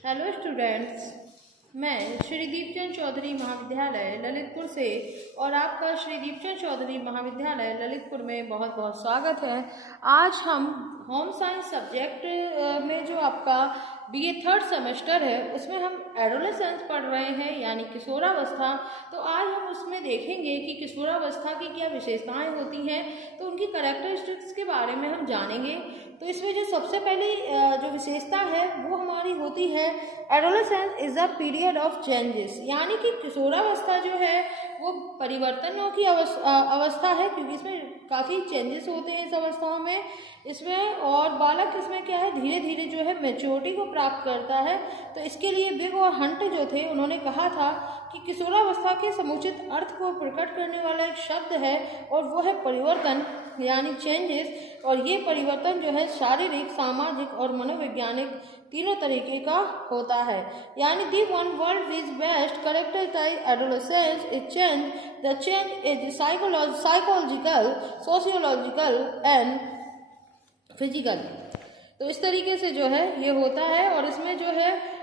Hello students, मैं श्री दीपचंद चौधरी महाविद्यालय ललितपुर से और आपका श्री दीपचंद चौधरी महाविद्यालय ललितपुर में बहुत बहुत स्वागत है। आज हम होम साइंस सब्जेक्ट में जो आपका बीए थर्ड सेमेस्टर है उसमें हम एडोलेसेंस पढ़ रहे हैं, यानी किशोरावस्था। तो आज हम उसमें देखेंगे कि किशोरावस्था की क्या विशेषताएं होती हैं, तो उनकी कैरेक्टरिस्टिक्स के बारे में हम जानेंगे। तो इसमें जो सबसे पहली जो विशेषता है वो हमारी होती है adolescence is a period of changes, यानी कि किशोरावस्था जो है वो परिवर्तनों की अवस्था है, क्योंकि इसमें काफ़ी चेंजेस होते हैं इस अवस्थाओं में। इसमें और बालक इसमें क्या है, धीरे धीरे जो है मैच्योरिटी को प्राप्त करता है। तो इसके लिए बिग और हंट जो थे उन्होंने कहा था कि किशोरावस्था के समुचित अर्थ को प्रकट करने वाला एक शब्द है और वो है परिवर्तन, यानी चेंजेस। और ये परिवर्तन जो है शारीरिक, सामाजिक और मनोवैज्ञानिक तीनों तरीके का होता है। यानी the one word is best characterize adolescence is change, the change is psychological, sociological and physical. तो इस तरीके से जो है ये होता है। और इसमें जो है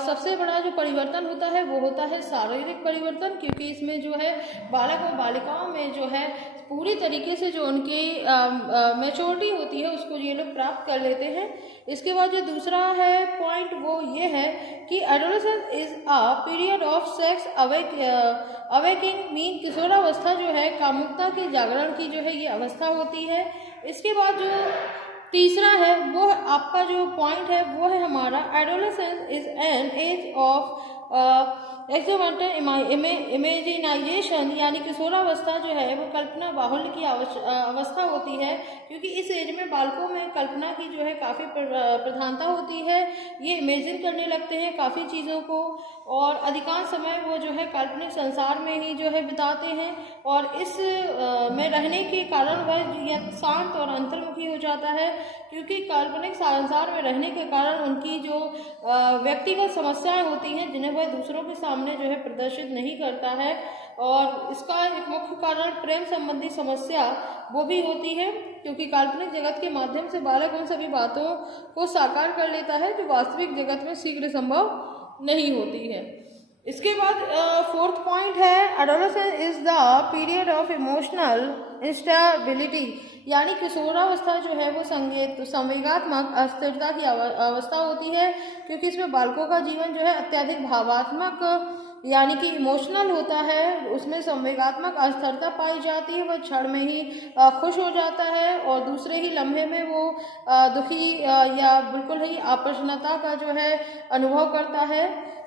सबसे बड़ा जो परिवर्तन होता है वो होता है शारीरिक परिवर्तन, क्योंकि इसमें जो है बालक और बालिकाओं में जो है पूरी तरीके से जो उनकी मैच्योरिटी होती है उसको ये लोग प्राप्त कर लेते हैं। इसके बाद जो दूसरा है पॉइंट वो ये है कि adolescence is a period of sex awaking, mean किशोरावस्था जो है कामुकता के जागरण की जो है ये अवस्था होती है। इसके बाद जो तीसरा है वो आपका जो पॉइंट है वो है हमारा adolescence is an age of imagination, यानी किशोरावस्था जो है वो कल्पना बाहुल्य की अवस्था होती है, क्योंकि इस एज में बालकों में कल्पना की जो है काफ़ी प्रधानता होती है। ये इमेजिन करने लगते हैं काफ़ी चीज़ों को और अधिकांश समय वो जो है काल्पनिक संसार में ही जो है बिताते हैं। और इस में रहने के कारण वह यह शांत और अंतर्मुखी हो जाता है, क्योंकि काल्पनिक संसार में रहने के कारण उनकी जो व्यक्तिगत समस्याएं होती हैं जिन्हें वह दूसरों के सामने जो है प्रदर्शित नहीं करता है। और इसका एक मुख्य कारण प्रेम संबंधी समस्या वो भी होती है, क्योंकि काल्पनिक जगत के माध्यम से बालक उन सभी बातों को साकार कर लेता है जो वास्तविक जगत में शीघ्र संभव नहीं होती है। इसके बाद फोर्थ पॉइंट है adolescence is the period of emotional instability, यानी किशोरावस्था जो है वो संवेगात्मक अस्थिरता की अवस्था होती है, क्योंकि इसमें बालकों का जीवन जो है अत्यधिक भावात्मक यानी कि इमोशनल होता है, उसमें संवेगात्मक अस्थिरता पाई जाती है। वह क्षण में ही खुश हो जाता है और दूसरे ही लम्हे में वो दुखी या बिल्कुल ही अप्रसन्नता का जो है अनुभव करता है।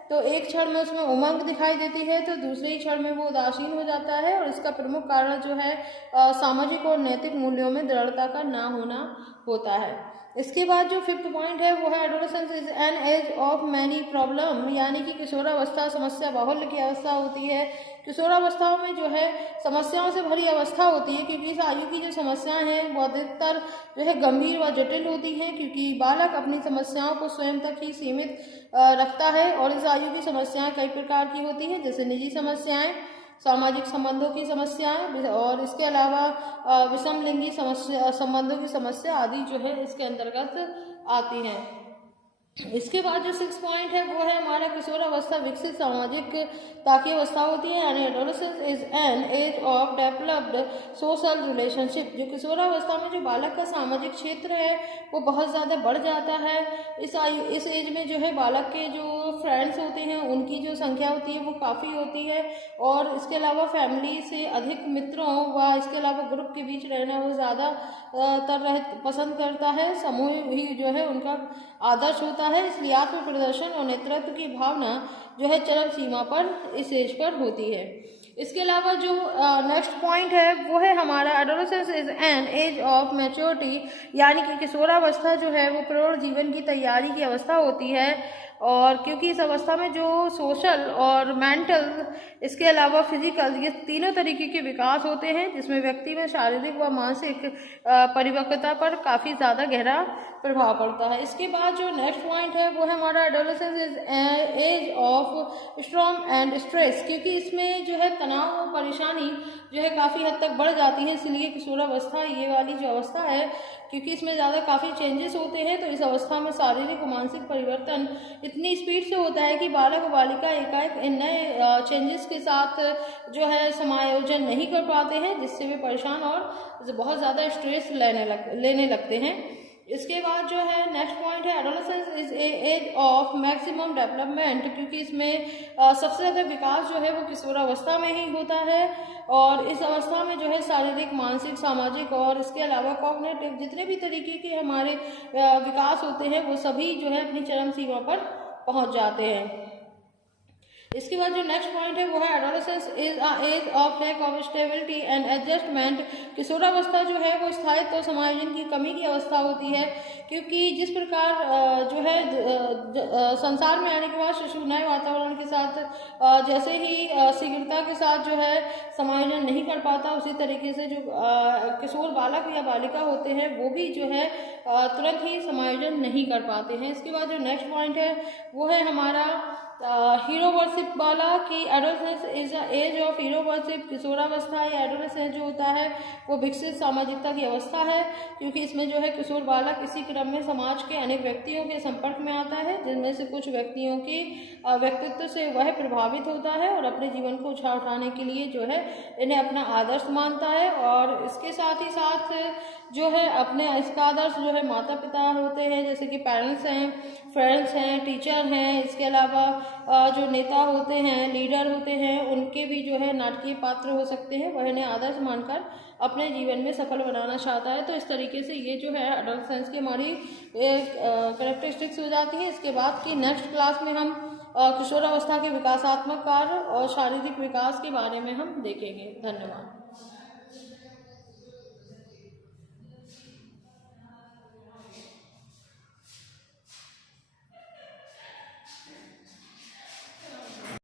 तो एक क्षण में उसमें उमंग दिखाई देती है तो दूसरे ही क्षण में वो उदासीन हो जाता है। और इसका प्रमुख कारण जो है सामाजिक और नैतिक मूल्यों में दृढ़ता का ना होना होता है। इसके बाद जो फिफ्थ पॉइंट है वो है adolescence is an age of many problem, यानी कि किशोरावस्था समस्या बाहुल्य की अवस्था होती है। किशोरावस्थाओं में जो है समस्याओं से भरी अवस्था होती है, क्योंकि इस आयु की जो समस्याएं हैं वो अधिकतर जो है गंभीर व जटिल होती हैं, क्योंकि बालक अपनी समस्याओं को स्वयं तक ही सीमित रखता है। और इस आयु की समस्याएं कई प्रकार की होती हैं, जैसे निजी समस्याएं, सामाजिक संबंधों की समस्याएं और इसके अलावा विषम लिंगी संबंधों की समस्या आदि जो है इसके अंतर्गत आती हैं। इसके बाद जो 6 पॉइंट है वो है हमारा किशोरावस्था विकसित सामाजिकता की अवस्था होती है, यानी adolescence is an age of developed social relationship. जो किशोरावस्था में जो बालक का सामाजिक क्षेत्र है वो बहुत ज़्यादा बढ़ जाता है। इस एज में जो है बालक के जो फ्रेंड्स होते हैं उनकी जो संख्या होती है वो काफ़ी होती है। और इसके अलावा फैमिली से अधिक मित्रों व इसके अलावा ग्रुप के बीच रहना वो ज़्यादा पसंद करता है। समूह ही जो है उनका आदर्श होता है, इसलिए आत्म प्रदर्शन और नेतृत्व की भावना जो है चरम सीमा पर इस एज पर होती है। इसके अलावा जो नेक्स्ट पॉइंट है वो है हमारा adolescence is an age of maturity, यानी कि किशोरावस्था जो है वो प्रौढ़ जीवन की तैयारी की अवस्था होती है। और क्योंकि इस अवस्था में जो सोशल और मेंटल इसके अलावा फिजिकल ये तीनों तरीके के विकास होते हैं, जिसमें व्यक्ति में शारीरिक व मानसिक परिपक्वता पर काफ़ी ज़्यादा गहरा प्रभाव पड़ता है। इसके बाद जो नेक्स्ट पॉइंट है वो है हमारा adolescence is age of storm and stress, क्योंकि इसमें जो है तनाव और परेशानी जो है काफ़ी हद तक बढ़ जाती है। इसलिए किशोरावस्था ये वाली जो अवस्था है क्योंकि इसमें ज़्यादा काफ़ी चेंजेस होते हैं। तो इस अवस्था में शारीरिक और मानसिक परिवर्तन इतनी स्पीड से होता है कि बालक और बालिका एकाएक इन नए चेंजेस के साथ जो है समायोजन नहीं कर पाते हैं, जिससे वे परेशान और बहुत ज़्यादा स्ट्रेस लेने लगते हैं। इसके बाद जो है नेक्स्ट पॉइंट है adolescence is age of maximum development, क्योंकि इसमें सबसे ज़्यादा विकास जो है वो किशोरावस्था में ही होता है। और इस अवस्था में जो है शारीरिक, मानसिक, सामाजिक और इसके अलावा कॉग्निटिव जितने भी तरीके के हमारे विकास होते हैं वो सभी जो है अपनी चरम सीमा पर पहुंच जाते हैं। इसके बाद जो नेक्स्ट पॉइंट है वो है adolescence is a age of lack of stability and adjustment. किशोरावस्था जो है वो स्थायित्व और समायोजन की कमी की अवस्था होती है, क्योंकि जिस प्रकार जो है संसार में आने के बाद शिशु नए वातावरण के साथ जैसे ही शीघ्रता के साथ जो है समायोजन नहीं कर पाता, उसी तरीके से जो किशोर बालक या बालिका होते हैं वो भी जो है तुरंत ही समायोजन नहीं कर पाते हैं। इसके बाद जो नेक्स्ट पॉइंट है वो है हमारा हीरो वर्शिप वाला कि adolescence is a age of hero worship. किशोरावस्था या एडोलेसेंस जो होता है वो विकसित सामाजिकता की अवस्था है, क्योंकि इसमें जो है किशोर बालक इसी क्रम में समाज के अनेक व्यक्तियों के संपर्क में आता है, जिनमें से कुछ व्यक्तियों की व्यक्तित्व से वह प्रभावित होता है और अपने जीवन को उठाने के लिए जो है इन्हें अपना आदर्श मानता है। और इसके साथ ही साथ जो है अपने इसका आदर्श जो है माता पिता होते हैं, जैसे कि पेरेंट्स हैं, फ्रेंड्स हैं, टीचर हैं। इसके अलावा जो नेता होते हैं, लीडर होते हैं, उनके भी जो है नाटकीय पात्र हो सकते हैं, वह इन्हें आदर्श मानकर अपने जीवन में सफल बनाना चाहता है। तो इस तरीके से ये जो है एडोलेसेंस की हमारी कैरेक्टरिस्टिक्स हो जाती है। इसके बाद की नेक्स्ट क्लास में हम किशोरावस्था के विकासात्मक कार्य और शारीरिक विकास के बारे में हम देखेंगे। धन्यवाद।